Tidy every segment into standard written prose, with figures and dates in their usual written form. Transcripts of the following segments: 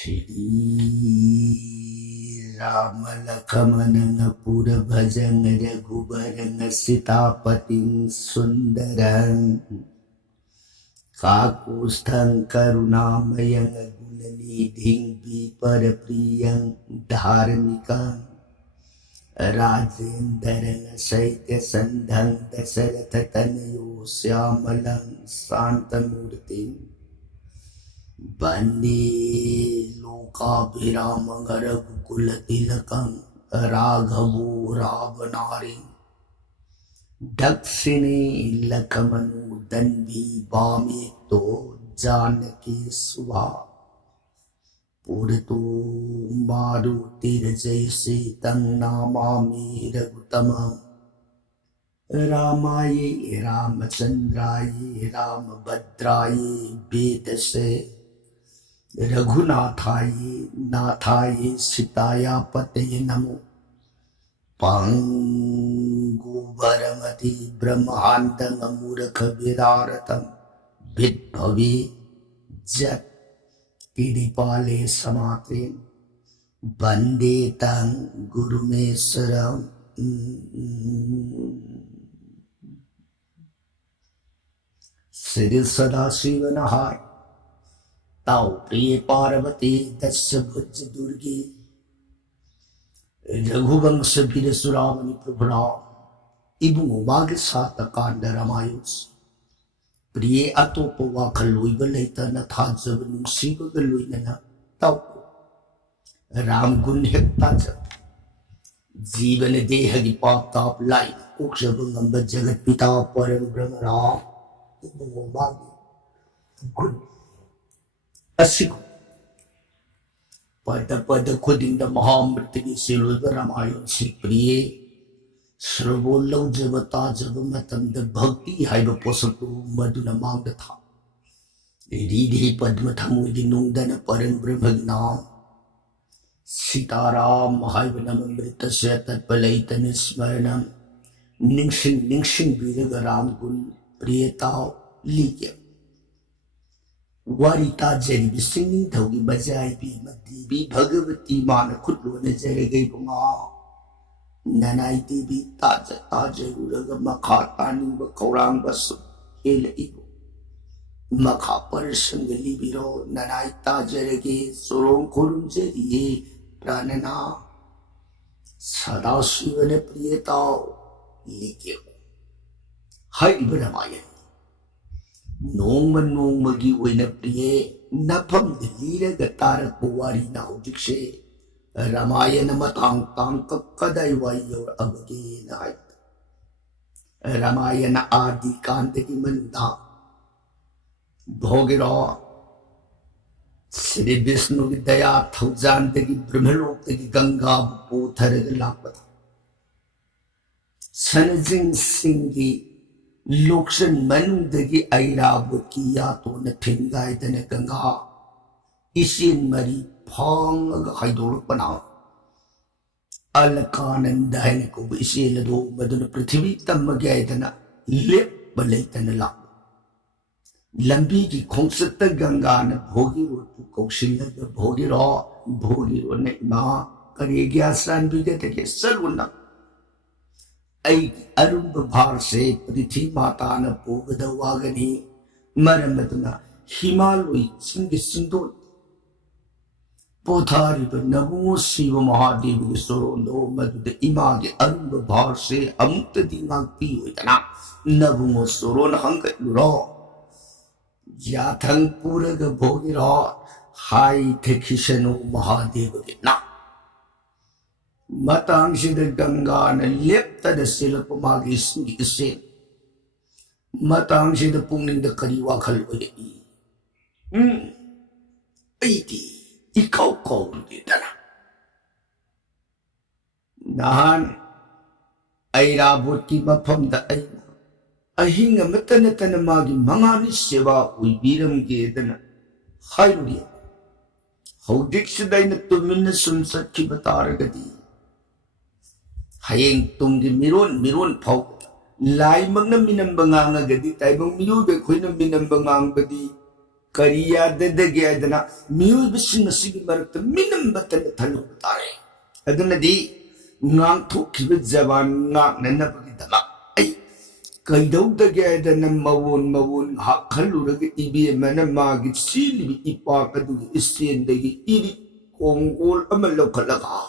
Shri Rama Lakshmana Pura Bhajan Raghuvaran Sitapatin Sundaran Kakusthang Karunamayang Gunanidhing Viparapriyang Dharmikang Rajendran Saitya Sandhang Dasarathatanayo Syamalang Santamurtim Bande Lokabhiramang Raghukulatилakang Raghavu Ravanari Dakshine Lakhamanu Danvi Bhamito Janaki Swa Purito Maruti Rajayase Tang Namami Raghutamam Ramaye Ramachandraye Ramabhadraye Vedase Raghunathaye Nathaye Sitaya Pataye Namo Pangu Varamati Brahmandam Amuraka Viraratam Vidbhavi Jat Pidipale Samate Bande Tang Gurumesaram Sri Sadashiva Nahai Tau Priya Parvati Dasya Bhuj Durgi Raghuvamsha Virasuramani Prabhura Ibung Umagi Sata Kanda Ramayus Priya Atopa Wakaloiva Laita Nathajava Nungsiva Galoinana Tau Ram Gun Hektaja Jivan Dehagi Patap Life Ukshavangamba Jagat Pita Param Brahmara Ibung Umagi Gun Asiku Pada Kuding the Mahamriti Silva Ramayan Sipriye Sravolau Javata Javamatam the Bhakti Haiva Posatu Maduna Magdatha Ridhi Padmathamu Dinundana Paran Brahmagnam Sitaram Mahaivanamrita Setat Palaitan Smaranam Ningshin Viragaram Gun Priyatao Ligya Warita Jari singing Togi Bajai Bi Madibi Bhagavati Mana Kutlu Najaragay Bunga Nanai Tibi Taja Uraga Makatani Bakorang Basu Hila Ibu Makapar Sangali Biro Nanai Tajarage Sorong Kurum Jari Pranana Sadashivana Priyatao Likyo Hai Brahmayan Nong Magi Wina Priye Napam Delira Gatara Puwari Naujikse Ramayana Matang Kadai Vayo Abagi Night Ramayana Adi Kantaki Manda Bhogira Sri Vishnu Vidya Thujantaki Brahmalokaki Ganga Putharaga Lapata Sanajing Singhi Lokshan Mandagi Airabutki Yato Natingai Dana Ganga Isin Mari Pong Haidolpana Alakanan Dainako Isilado Maduna Prithivi Tamagaidana Lip Balatana Lap Lambiki Konsata Gangana Bhogi Koshila the Bhogi Raw Bhogi Nekma Karigia San Bigatake Saluna Ay Arumba Bharse Priti Matana Pogada Wagani Maramatana Himalui Singisindot Pothari Namu Siva Mahadevi Sorondo Madu the Imagi Arumba Bharse Amta Dimaki Vitana Namu Soron Hangat Raw Yatang Puraga Bhogi Raw Hai Tekishanu Mahadevi Na Matang Shida Ganga na lepta da sila pumagis ni isin. Matang Shida Pungning da kariwa kalwaya i. Ay di, ikaw di dala. Nahan, ay rabot ki mapam da ay na. Ahinga matanata na magi mga nisyawa uy biram geda na. Hayo diya. Haudik siday na tumin na sunsat ki batara gadi. Hayeng tunggi miron pau lai mang na minambanganga gadi tay bang miyube koy na minambanganga gadi करिया ददगे अदना मियोबसिंग असिगी मरक्त minim बतन थलु तारे अदनदी ngang thu khibe jaban ngak nanna bagi dama ai kaidau dage adana mawon ha khalurage ibi mana magi sili ipa kadu isten dagi iri kongol amalo khalaga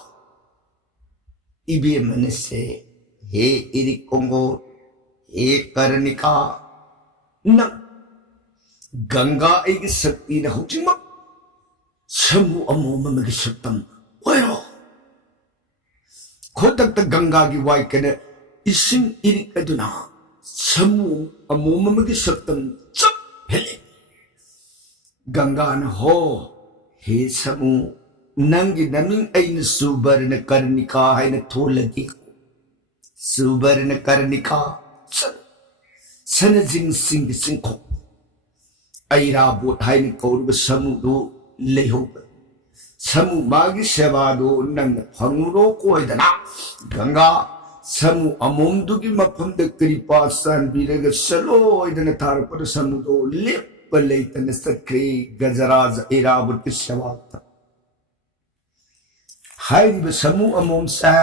ibi mana se he iri kongol he karnika na ganga igi sakti na hujima samu amoma magi saktam oiro खोतक Ganga की Y कने इसिंग Eric अदुना समू Amomum की शक्तम चप हेले गंगा न हो हे समू नंगी numbing ऐन सुबर्न कर्णिका है न थोलगी सुबर्न कर्णिका सन जिंग सिंग सिंखो ऐरा बोट है न कौरब समू दो ले हो समू मागी सेवादो नंग फंगुरो कोइदना गंगा समू अमोमदुगी मफम द कृपा सांबीरग सलोइदना थारपर समूदो लेप लेतन सख्रे गजराज एराबुट की सेवाता हाइब समू अमोम सा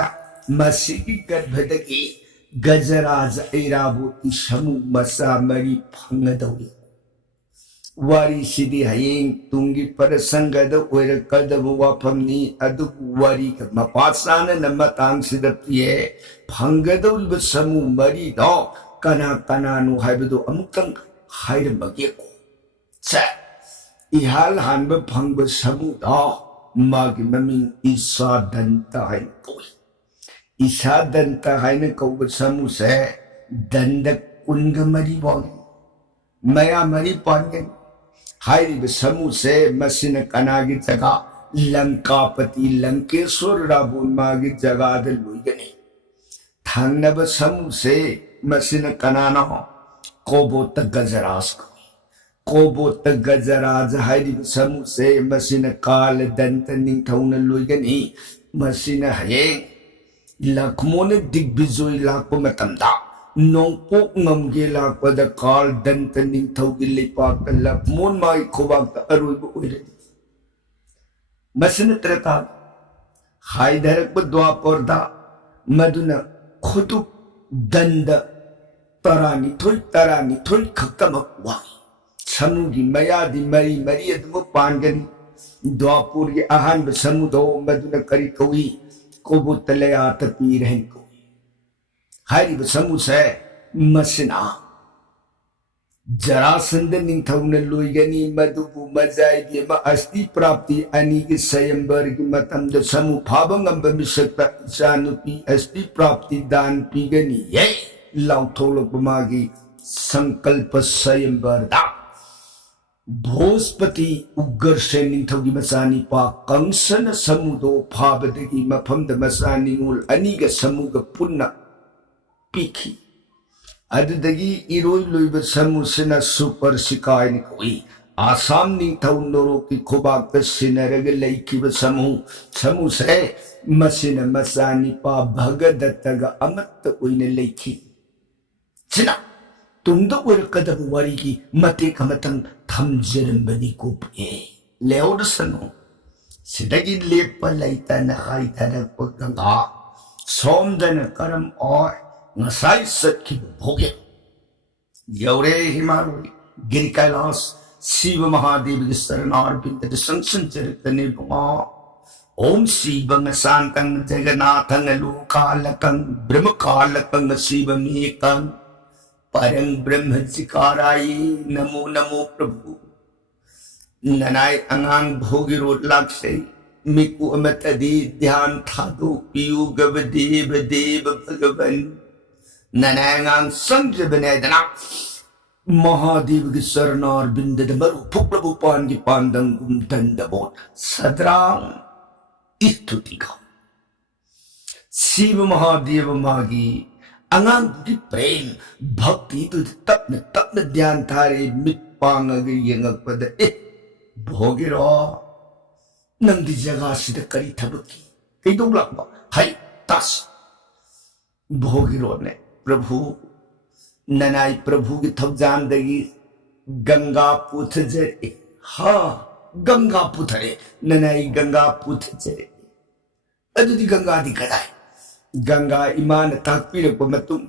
मसीगी गर्भदगी गजराज एराबुट की समू मसा मरी फंगदौरी वारी सिदी हयेंग तुंगी पर संगद ओइर कदब वाफमनी अदु वारी का मपासान नमतांग सिदपिए फंगदौल समू मरी दो कना कना नु हाइबदो अमुक्तंग हाइर मगेको चा इहाल हानब फंग समू दो मागी ममिंग ईसा दंता हाइन कोई ईसा दंता हाइन कौब समू से दंडक उनग मरी बोगे मया मरी पांगे हाइब समू से मसिन कनागी जगह लंकापति लंकेश्वर राबुन मागी जगह दे लुइगने थांगनब समू से मसिन कनाना कोबोत गजराज कोबोत गजराज हाइब समू से मसिन काल दंत निंथौन लुइगने मसिन हये लखमोन दिग्विजय लाको मतमदा नोंपोक नमगे लापद काल दंत निंथौगी लेपाक लखमोन माई खोबाक अरुब ओइरे मसन त्रता हाइदरक द्वापरदा मदुना खुदु दंद तरानी थोई खक्तमक वा समूगी मयादी मरी मरी अदम पांगनी द्वापुर के अहान समुदो मदुना करी कवि कोबुतलयात पीरहन को हाइब समू से मसिना जरासंद निंथौन लुइगनी मदुबु मजाइबी म अस्ति प्राप्ति अनि की स्वयंवर की मतम द समू फाबंगम बमिसक्ता इचानुपी अस्ति प्राप्ति दान पीगनी ये लाउथोलक मागी संकल्प स्वयंवर दा भोजपति उग्र से निंथौगी मसानी पा कंसन समुदो फाबदगी मफम द मसानी उल अनि के समूग पुन्ना पीखी अदुदगी इरोई लुइब समूसना सुपर सिकाइन कोई आसाम निंथौ नोरो की खुबाक सिनरग लैखिब समू से मसिन मसानी पा भगदत्तग अमत उइन लैखी चिना तुमदो ओरकदब वारी की मते कमतंग थमजरंबनी कोपे लेओडसनो सिदगी लेप लैतन हाइतरक गंगा सोमदन करम और नसाई सत्की भोगे यौरे हिमालय गिर कैलाश शिव महादेव के शरणार बिंद संसन चरित निर्भुआ ओम शिवं शांतं जगन्नाथं लोकालकं ब्रह्मकालकं शिवमेकं परं ब्रह्म चिकाराय नमो नमो प्रभु ननाय अंगांग भोगी रोड लाक्षे मिकु अमत दे ध्यान थादो पियु गव देव देव भगवन ननायांग संग बनेदना महादेव की शरणार बिंद मरु फुकलबु पान की पांदंगुम दंडबोट सद्रांग स्तुति का शिव महादेव मागी अंगांग की प्रेम भक्ति तो तपन ध्यान थारे मित पांग यंगक पद भोगिरो नंदी जगह सिद करी थबकी कई दो लाख हाय तास भोगिरो ने प्रभु ननाई प्रभु की थप जान दगी गंगा पुथ जे हाँ गंगा पुथरे ननाई गंगा पुथचरे अदुदी गंगा दी कदाई गंगा इमान ताकपीरप मतुम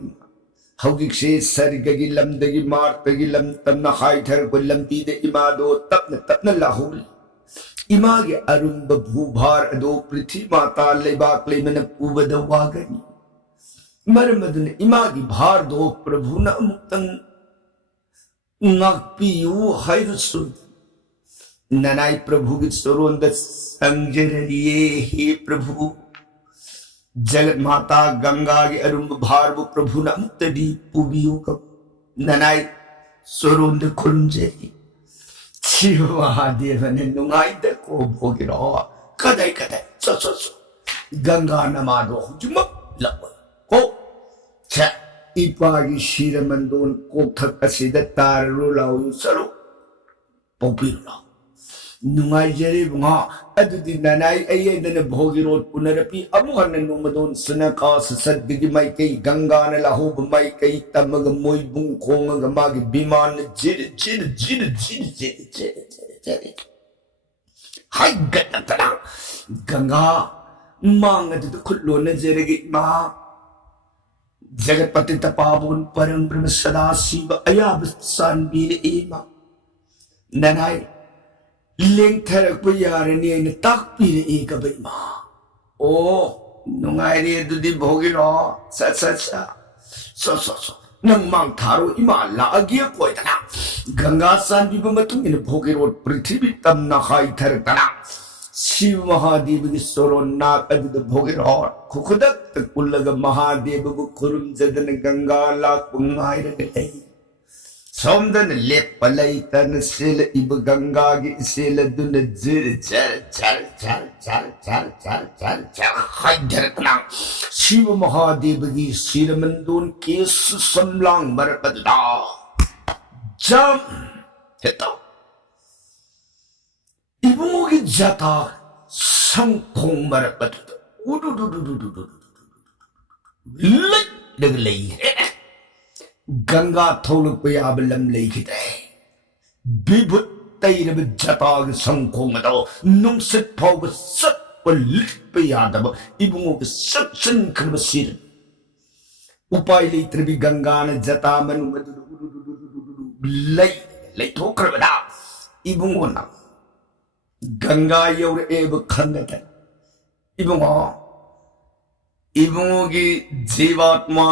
हौजिक्से सरगगी लमदगी मार्तगी लम तमना हाइथरप लंबीदे इमादो तपन तपन लाहुल इमागे अरुंब भूभार अदो पृथ्वी माता लेबाक लेमन पुबद वागनी मरमदन इमागी भार दो प्रभु न मुक्तन नाकपियु हाइरसु ननाई प्रभु की सरोंद संजरिये हे प्रभु जगत माता गंगा के अरुंब भार वो प्रभु न मुक्तदी पुबियो कब ननाई सरोंद खुंजे शिव महादेव ने नुंगाई दे को भोगिरो कदाई कदाई सो गंगा नमादो जुम लब को छ इपागी शिरमंदोन कोथक असिद ताररो लाउ सरो पोपिरो नुंगाई जरे बुंगा अदुदी ननाई अयेदन भोगिरोट पुनरपि अमुहन नोमदोन सुनका सद्दिगी माइकई गंगा न लाहुब माइकई तमग मोइबुंग खोंग मागी विमान जिर जिर जिर जिर जिर जिर जिर हाय गतना गंगा मांग अदुद खुल्लो न जरगी मा जगतपति तपाबुन परम ब्रह्म सदा शिव अयाब सानबीर एमा ननाई लेंथरक यारनी अन ताकपीरे एकबई मा ओ नुंगाइरे दुदी भोगिरो सा सा सा सो सो सो नंग मांग थारो इमा लागिया कोइतना गंगा सानबीब मतुंग इन भोगिरो पृथ्वी तमना हाइथरकना शिव महादेव की सोरो नाक अदुद भोगिरो खुखदक कुल्लग महादेव बु खुरुम जदन गंगा लाक पुंगाइरगले सोमदन लेपलई तन सेल इब गंगा की सेल दुन जिर चल चल चल चल चल चल चल चल हाइधरकना शिव महादेव की सिरमंदोन केस समलांग मरपदा जम हेतो इबुमो की जाता संकोंग मरपदा उडुडुडुडुडुडुडु लग लई है गंगा थोलुप याब लम लेखिते विभुत तैरब जताग संकोंग दो नुंगसित फाव सत लिप यादब इबुंगो के सत्सन खरब सिर उपाय लेत्र भी गंगा न जता मनु लई लई ठोकर बदा इबुंगो ना गंगा योर एब खंगत इबुंगो की जीवात्मा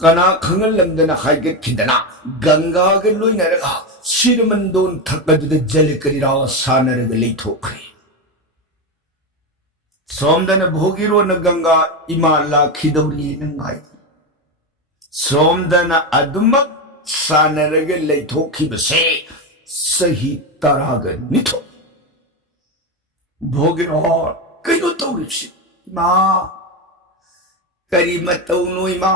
कना खंगल लमदना हाइगत खिदना गंगा के लोइनरगा सिरमंदोन थकदुद जल करिरा सानरग लेथोखरे सोमदन भोगिरो न गंगा इमाला खिदौरी नंगाई सोमदन अदुमक सानरग लेथोखिबसे सही तराग निथो भोगिरो कइनो तौरिसि मा करी मतौनो इमा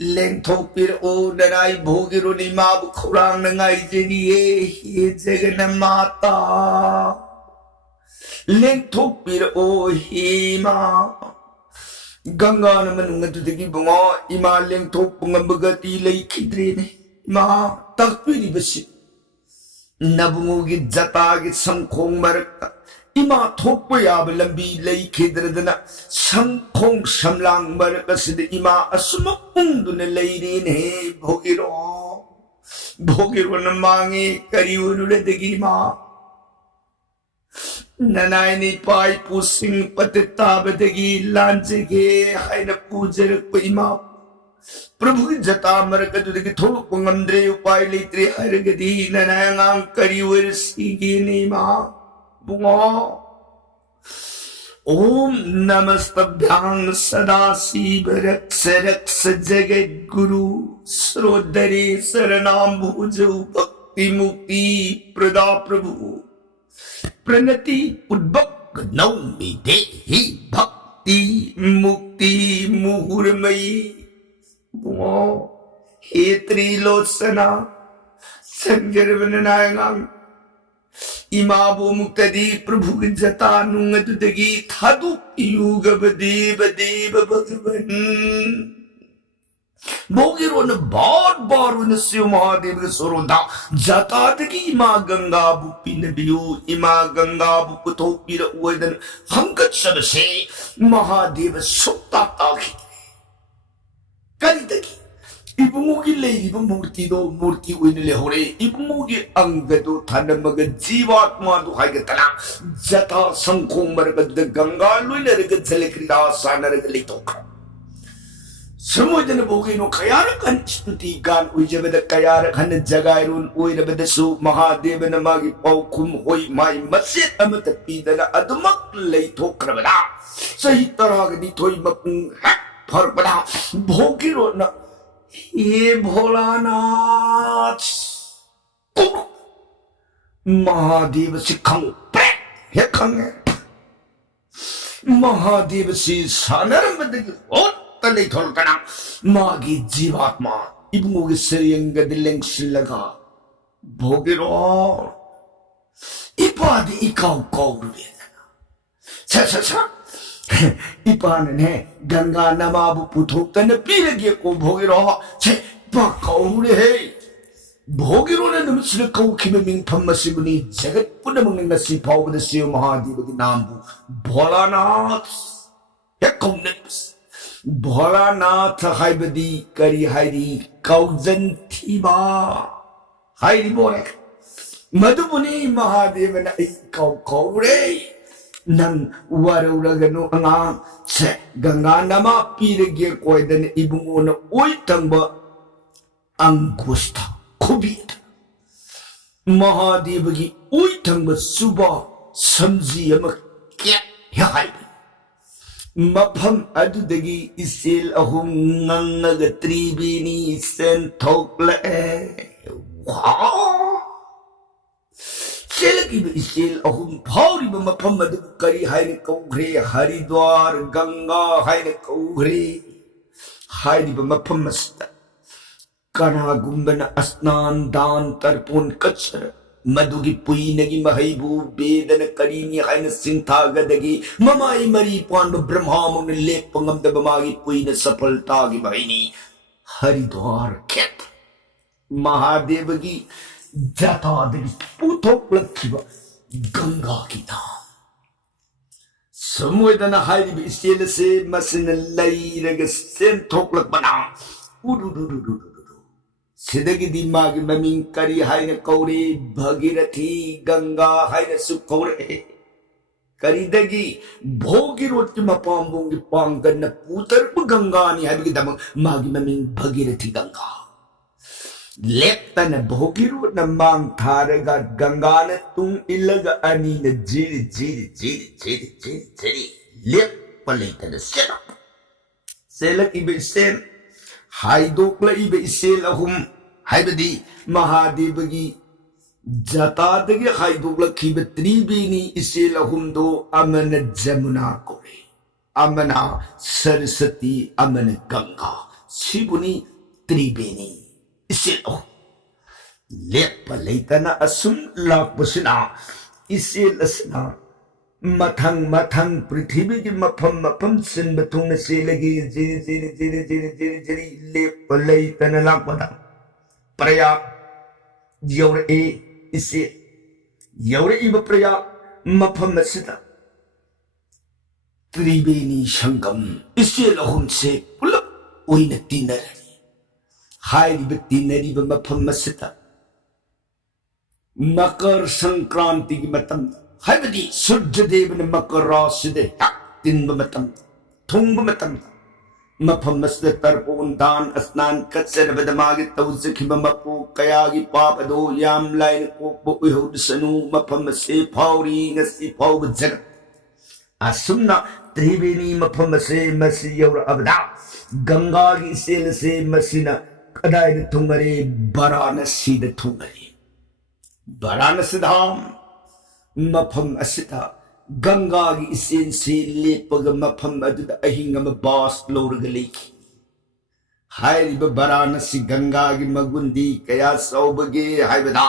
लेंथोपिर ओ नराई भोगिरो निमाब खुरांग नंगाई जेनिए हे जगन माता लेंथोपिर ओ हे मा गंगा न मनुंग तुदगी बुंगो इमा लेंथोप ngambagati लेखिद्रे ने मा तकपिरी बसि नबुंगो की जता की संखोंग मरक इमा थोप याब लंबी लई खिद्रदना संखोंग समलांग मरकसिद इमा असुम उंदुन लईरीन है भोगिरो न मांगे करी उरुडदगी मा ननाई नि पाई पुसिंग पतिताबदगी लांजगे हाइन पूजर इमा प्रभु जता मरकदुदगी थोप ngamdre उपाय लेत्रे हरगदी ननायांग करी उरसीगी ने मा बुंगो ओम नमस्तभ्यां सदा शिव रक्ष रक्ष जगत गुरु श्रोदरे शरणाम भुजौ भक्ति मुक्ति प्रदा प्रभु प्रणति उद्भक नौमि देहि भक्ति मुक्ति मुहुर्मयी बुंगो हे त्रिलोचना संजरवनायांग इमाबो मुक्तदी प्रभु जता नुंगदुदगी थादु युगब देव देव भगवन भोगिरों ने बार उन शिव महादेव के सोरोंदा जातात की इमा गंगा बुपी नबियो इमा गंगा बुपतो पीर उदन हंकत सब से महादेव सुक्ता ताकी करी तकी इबुमुगी लेइब मूर्ति दो मूर्ति उइन ले होरे इबुमुगी अंग दो थानमग जीवात्मा दो हाइग तना जता संकोमर गद गंगा लुइनर ग जलक्रीडा सानर ग लेतोक समुद्र भोगी नो कयार कन स्तुति गान उइजबद कयार खन जगायरुन उइरबदसु महादेव नमागी पौकुम होई माई मसेत अमत पीदन अदमक लेथोक्रबदा सही तरह थोई मपुंग फरबदा भोगी रो न ये भोलानाथ महादेव से खंग प्रेक हे खंग महादेव से सानर बदगी होत तले थोलतना मागी जीवात्मा इबुमुगी सरियंग दिलेंग सिलगा भोगिरो इपादी इकाउ कौरुवेदना छ इपान ने गंगा नमाबु पुथोक्तन पीरगे को भोगिरो छे पाकौरे हे भोगिरो ने नमस्ल कौखिब मिंग फम्मसिबुनी जगत पुनमंग नसी फावद शिव महादेव के नामबु भोलानाथ हे कौनेस भोलानाथ हाइबदी करी हाइरी कौजन थीबा हाइरी बोले मधुबुनी महादेव न कौरे नंग वारौरगनो अंगांग से गंगा नमा पीरगे कोयदन इबुंगो न ओइ तंगबा अंगुष्ठा खुबीत महादेव की ओइ तंगबा सुबा समझी अम क्या हाइब मफम अदुदगी इसेल अहुम नंगग त्रिबेनी सेन थोकले वाह सेल की इसेल अहुम फावरी मफम अदु करी हाइने कौघ्रे हरिद्वार गंगा हाइने कौघ्रे हाइने मफम मस्त कना गुंबन स्नान दान तर्पण कचर मधुगी पुईनगी महैबु बेदन करीनी हाइन सिंथागदगी ममाई मरी पांब ब्रह्मामुन लेपंगमदब मागी पुईन सफलतागी बहिनी हरिद्वार खेत महादेव की जतादगी पुथोक्लखिब गंगा की नाम समुद्र हाइब इसेल से मसिन लैरग सेन थोक्लक बना उरुरुरुरुरु सिदगी दिमाग ममिंग करी हाइन कौरे भगीरथी गंगा हाइन सुकौरे करीदगी भोगिरोट मपांबोंगी पांगन पुतर गंगानी हाइबगी दम मागी ममिंग भगीरथी गंगा लेप्तन भोगिरोट न मांग थारगा गंगा न तुम इलग अनि न जीरी जीरी जीरी जीरी जीरी जीरी लेप पलेतन सेना सेलक इबे सेन हाइदोक्ला इबे इसेल अहुम हाइबदी महादेव की जतादगी हाइदोक्ला खिब त्रिबेनी इसेल अहुम दो अमन जमुना कोरे अमना सरस्वती अमन गंगा शिवनी त्रिबेनी इसेल अहुम लेप लेतना असुम लापसना इसेल असना मथंग मथंग पृथ्वी की मफम मफम सिन बथुंग से लगी जिरी जिरी जिरी जिरी जिरी जिरी लेप लेतना लापदा प्रयाग यौरे इसे यौरे इब प्रयाग मफम मसिदा त्रिवेणी संगम इसे लहुम से पुलप ओइन तीनरनी हाइब तीनरी ब मफम मसिदा मकर संक्रांति की मतम हाइबदी सूर्य देव ने मकर राशि दे दिन मतम थुंग मतम मफम मस्त तरपोन दान स्नान कच्चर बदमागे तौज खिब मपु कयागी पाप दो याम लाइन को बुहुद सनु मफम से फावरी ngasi फाव जग असुमना त्रिवेणी मफम से मसी यौर अबदा गंगा की सेल से मसीना कदाई थुंगरे वाराणसी दे थुंगरे वाराणसी धाम मफम असिता गंगा की इसेन से लेपग मफम अदुद अहिंग म बास लोरग लेखी हाइब वाराणसी गंगा की मगुंदी कया सौबगे हाइबदा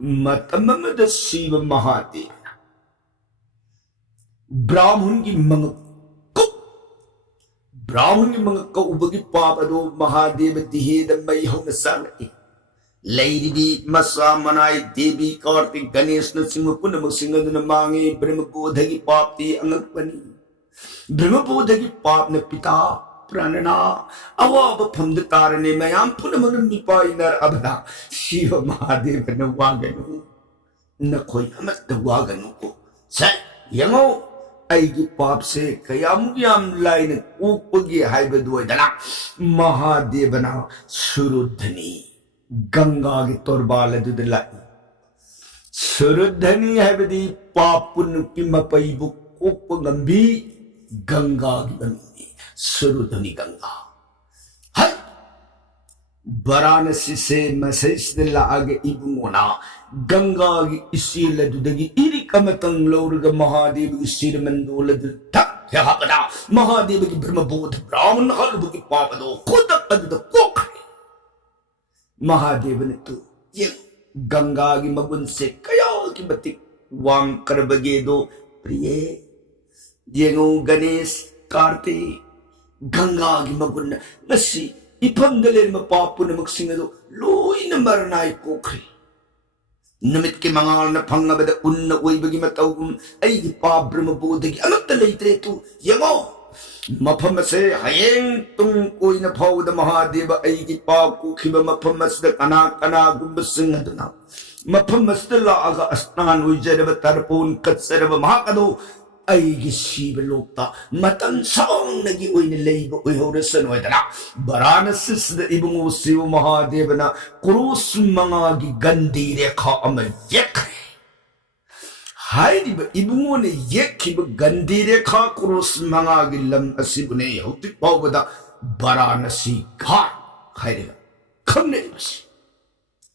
मतममद शिव महादेव ब्राह्मण की मंग ब्राह्मण की मंग कौबगी पाप अदो महादेव दिहेद मई होना सांगती लैरिबी मसा मनाई देवी कार्तिक गणेश न सिंह पुनम सिंह न मांगे ब्रह्मबोध की पाप ती अंगपनी ब्रह्मबोध की पाप न पिता प्राणना अवाब फंद तारने मयाम पुनम निपाई नर अबदा शिव महादेव न वागनु न कोई अमत वागनु को से यंगो ऐगी पाप से कयाम लाइन ऊपगी हाइबदुदना महादेवना सुरुधनी गंगा की तोरबाल लाई सुरुधनी है पाप पुण्य की मपईबु कोप गंभी गंगा की बनी सुरुधनी गंगा है वाराणसी से मसेस आगे इबुना गंगा की इसी लदुदगी इरी कमतंग लोरग महादेव की सिर मंदोल ठक हाकदा महादेव की ब्रह्मबोध ब्राह्मण हलबु की पाप दो खुद अदुद कोख महादेव ने तो ये गंगा की मगुन से कया की मति वांग कर बगे दो प्रिय येगो गणेश कार्तिक गंगा की मगुन नसी इफंगले में पापु न मक्सिंग दो लोई न मरनाई कोखरी नमित के मंगाल न फंग बद उन्न ओई बगी मतौगुम ऐ की पाप ब्रह्म बोध की अनंत लेते तू येगो मफम से हयें तुम कोई न फाउद महादेव ऐ की पाप को खिब मफम से कना कना गुंब सिंह दना मफम से लागा स्नान उजरब तरपोन कत्सरब महाकदो ऐ की शिव लोकता मतन साउंगी ओइन लेब ओइहोरसन ओइदना वाराणसी से इबुंगो शिव महादेव ना क्रूस मंगा की गंदी रेखा अम यख हाइब इबुंगो ने यखिब गंदी रेखा क्रूस मंगा की लम असिबने हौतिक पावदा वाराणसी घाट हाइरेगा खमने बस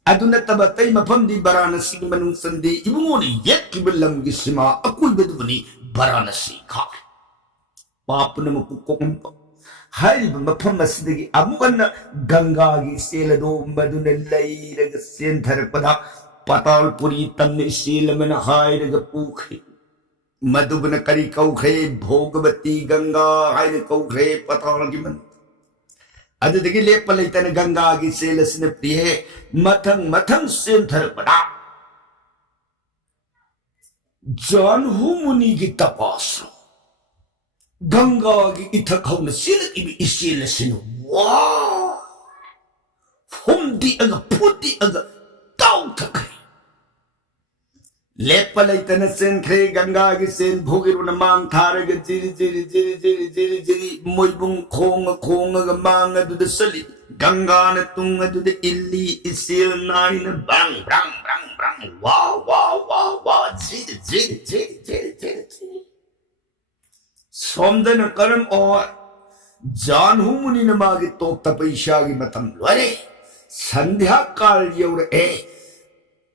अदुना तब तई मफम दी वाराणसी की मनुंग संदे इबुंगो ने यखिब लम की सीमा अकुल बदबनी वाराणसी घाट पाप न मुकुकोम हाइब मफम असिदगी अमुगन गंगा की सेलदो मदुन लैरग सेंथर पदा पतालपुरी तन्ने शील मन हायरग पूखे मधुबन करी कौखे भोगवती गंगा हायर कौखे पताल की मन अददगी ले पलैतन गंगा की सेलसने प्रिय मथंग मथंग सेंथर पदा जानहु मुनि की तपास गंगा की इथखौन सिल की इसील सिन वाह हुमदी अग फुदी अग ताउ थक लेपलैतन सेन खे गंगा की सेन भोगिरुन मांग थारग जिरि जिरि जिरि जिरि जिरि जिरि मोइबुंग खोंग खोंग ग मांग दुद सली गंगा न तुंग दुद इल्ली इसिल नाइन ब्रंग ब्रंग ब्रंग ब्रंग वाह वाह वाह वाह जिरि जिरि जिरि जिरि जिरि सोमदन कर्म और जानहु मुनि न मागे तो तपैशा की मतम लोरे संध्या काल यौर ए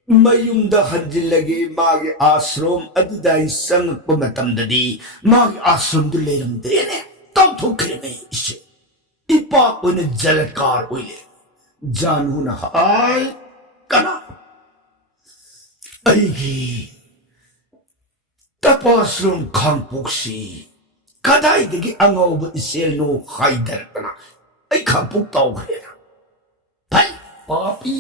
मयुंद हंजिलगे मागे आश्रम अदुदाई संगप मतमददी मागे आश्रम दु लेरमदेने तब थोखरे में इसे इपा उन जलकार ओइले जानहु न हाय कना ऐगी तपाश्रम खांगपोक्सी कदाइदगी अंगौब इसेल नो हाइदर कना ऐ खांगपोक ताउखरेना भाई पापी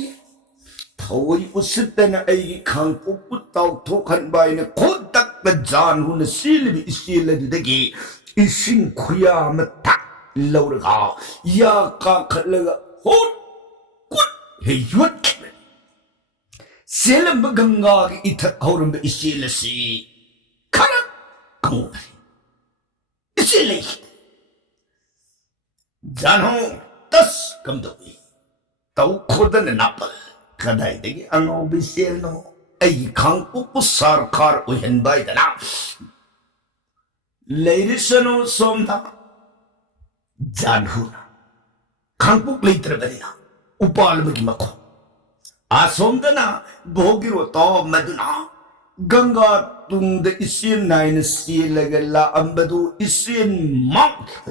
थोई उसितन ऐगी खांगपोक ताउ थोखन बाइने खुद तक जानहु न सील भी इसेल दुदगी इसिंग खुया मता लौरगा या का खलगा होट कुट हे युट सेलम गंगा की इथक हौरम इसेल सी खरक कंगरी इसीलिए जानो तस कम दोगी ताऊ खुदन नापल कदाई देगी अंगो बिसेल नो ऐ खांगपोक सरकार ओहन बाय दना लेरिसनो सोमता जानहु खांगपोक लेतर बनिना उपाल मगी मखो आ सोमदना भोगिरो तो मदुना गंगा तुंग द इसियन नाइन सीलगला अंबदु इसियन मांग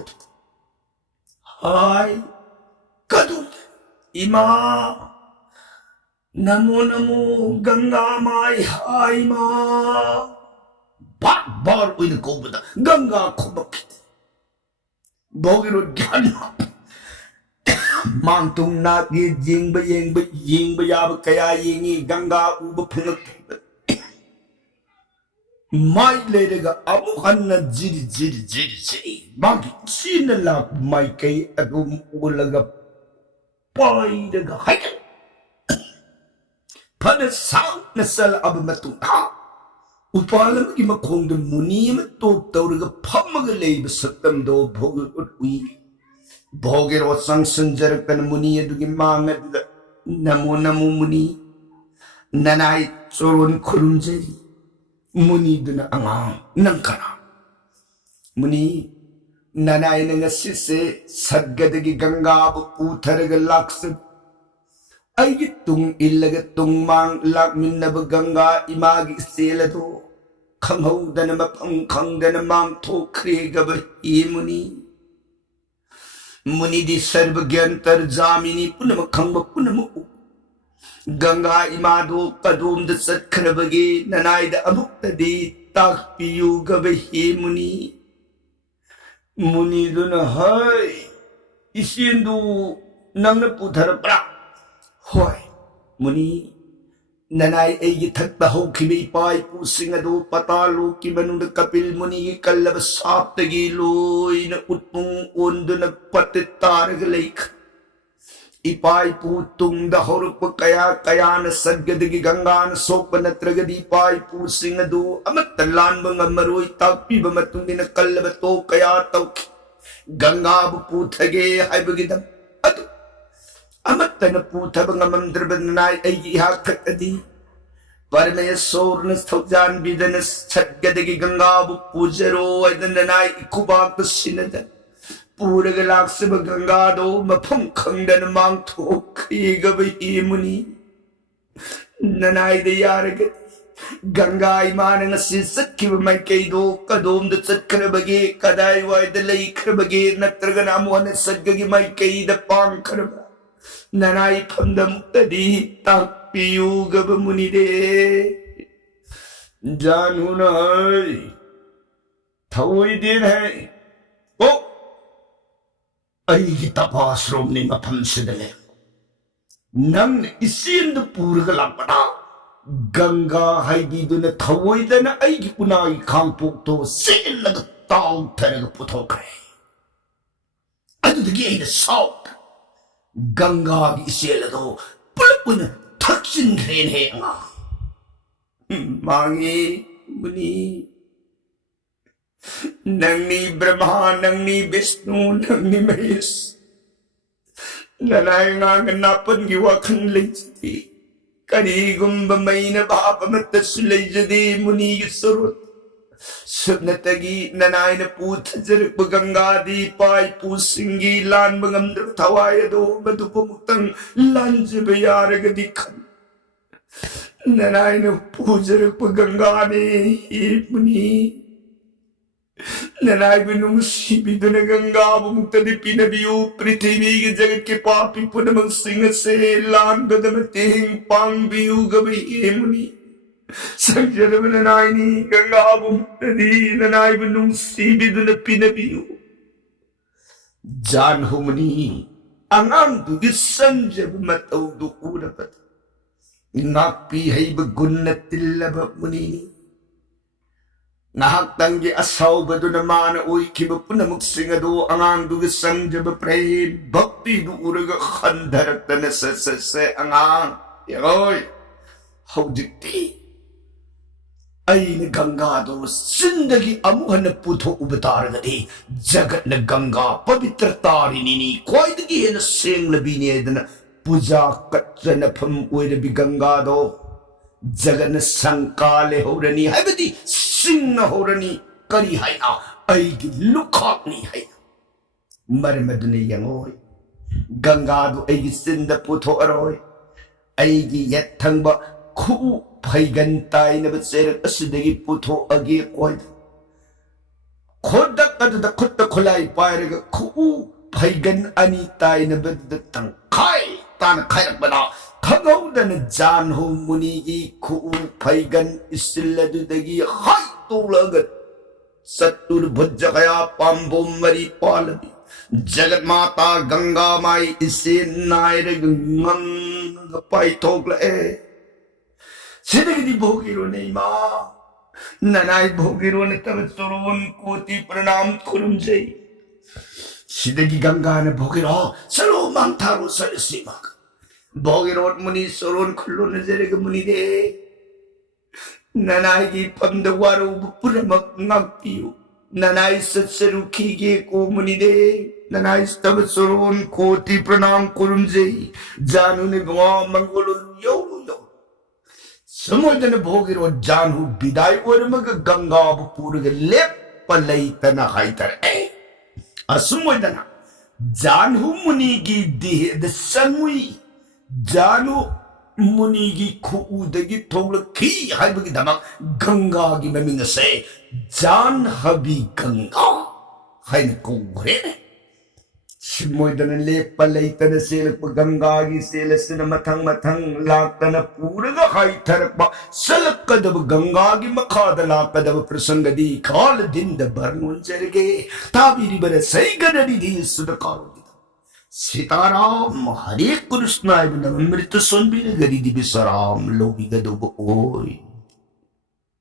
हाय कदु इमा नमो नमो गंगा माय हाय मा बार बार उन को बता गंगा खुबक भोगिरो ज्ञान मांगतुंग नाग ये येंग याब कया येंगी गंगा उब फंगक माई लेरेगा अमु हन्ना जिरी मागी चीन लाख माई कई अदुम उलगा पाइरगा हाइक फन सांग नसल अब मतु हा उपालम की मखोंग मुनि में तोप तौरगा फमग लेब सत्तम दो भोग उई भोगिरो संग संजरकन मुनि अदुगी मांग नमो नमो मुनि ननाई चोरन खुरुंजरी मुनि दुना अंगांग नंकना मुनि ननाई नंगसी से सदगदगी गंगा उथरग लाक्स अगी तुंग इल्लग तुंग मांग लाक मिन्नब गंगा इमागी सेलदो खंगौदन मपंग खंगदन मांग थोखरे गब ई मुनि मुनि दी सर्वज्ञांतर जामिनी पुनम खंग पुनम गंगा इमादो कदोम द सत्खरबगे ननाइद अमुक्तदी ताकपियु गबहे मुनि मुनि दुन हाय इसिंदु नंग पुथरब्रा होय मुनि ननाई एगी थक्ता होखिबे पाई पुसिंग अदो पतालो की मनुंद कपिल मुनि की कल्लब साप्तगी लोइन उत्पुंग ओंदुन पतितारग लेख इपाई पुतुंग द होरुप कया कयान सद्गदगी गंगान सोपन त्रगदी पाई पुसिंग अदो अमत लानबंग मरोई तापी बमतुंगिन कल्लब तो कया तौखि गंगा पुथगे हाइबगिदम अदो अमतन पूथब ngमंद्रबनाई एगी हाखतदी परमेश्वर न स्थौजान बिदन सद्गदगी गंगा पूजरो अदननाई इकुबाक सिनद पूरग लाक्सब गंगा दो मफम खंडन मांग थोखीगब ई मुनि ननाई दे यारग गंगा इमान ngasi sakkiब माइकई दो कदोम द चक्करबगे कदाई वायद लईखरबगे नत्रगन अमवन सद्गगी माइकई द पांखरब ननाई फंदम तदी तापियु गब मुनि दे जानू न थोई दिन है ओ अई तपाश्रोम ने मफम सिदले नंग इसिंद पूरग लापड़ा गंगा हाइबी दुन थोई दन अई पुनाई खांपोक तो सेलग ताउ थरग पुथोखरे अदुदगी द सौक गंगा की इसेलदो पुलपुन थक्सिन रेन है मांगे मुनि नंगनी ब्रह्मा नंगनी विष्णु नंगनी महेश ननाई ngang नापन की वाखन लेजदी करीगुंब मैन भाप मत सुलेजदी मुनि की स्वरूप सुनतगी ननायन पूथ जरप गंगा दी पाई पूसिंगी लान बंगमद्र थवाय दो बदुपमुक्तंग लांज बयारग दिखन ननायन पूजरप गंगा ने ही मुनि ननाय बिनुंसी बिदुन गंगा मुक्त दिपि नबियो पृथ्वी के जगत के पापी पुनमंग सिंह से लान बदम तेंग पांग बियु गबे मुनि संजर ननायनी गंगा मुक्तदी ननाय बिनुंसी बिदुन पिनबियु जान हुमनी अंगांग दुगी संजब मतौ दु उरबत नापी हैब गुन्न तिल्लब मुनि नाहक तंगे असाव बदुन मान ओई किब पुनमुक सिंह दो अंगांग दुगी संजब प्रेम भक्ति दु उरग खंधरक तन से अंगांग योय हौजिक्ति अईन गंगा दो जिंदगी अमुहन पुथो उबतारगदे जगत न गंगा पवित्र तारिनी कोइदगी हेन सेंग लबीने दन पूजा कच्चन फम ओइरबी गंगा दो जगन संकाले होरनी हैबदी सिंह होरनी करी हैना अईगी लुखाकनी है मरमदने यंगोय गंगा दो अईगी सिंद पुथो अरोय अईगी यथंगबा खु फैगन ताइनब चेरक असिदगी पुथो अगे कोय खोदक अदुद खुत्त खुलाई पायरग खु फैगन अनि ताइनब दतंग खाय तान खायक बना खगौदन जान हो मुनि की खु फैगन इसिलदुदगी हाय तोलग सत्तुर भुज्जगया पांबो मरी पालबी जगत माता गंगा माई इसे नायरग पाइथोक्लए सिदगदी भोगिरोने इमा ननाई भोगिरोने तब सोरोन कोटि प्रणाम खुरुमजै सिदगी गंगा ने भोगिरो सलो मांगथारो सरसीमा भोगिरोट मुनि सोरोन खुल्लो नजरेग मुनि दे ननाई की पंदवारो पुरमक ngakpiu ननाई सत्सरुखी के को मुनि दे ननाई तब सोरोन कोटि प्रणाम खुरुमजै जानू ने गवा मंगोलो यो समुद्र भोगिरो जानू विदाई ओरमग गंगा पूरग लेप लैतना हाइतर असमुद्रना जानू मुनि की देह संगुई जानू मुनि की खुदगी थोलखी हाइबगी दमक गंगा की ममिंग से जानहबी गंगा हाइन कोरे सिमोइदन लेप लैतन सेलप गंगा की सेलसन मथंग मथंग लातन पूरग हाइथरप सलकदब गंगा की मखाद लाकदब प्रसंगदी काल दिन द बरनुन जरगे ताबिरी बर सैगदरी दी सुदकारो सीताराम हरे कृष्ण अमृत सोनबीर गरी दिव्य सराम लोभी गदो ओय।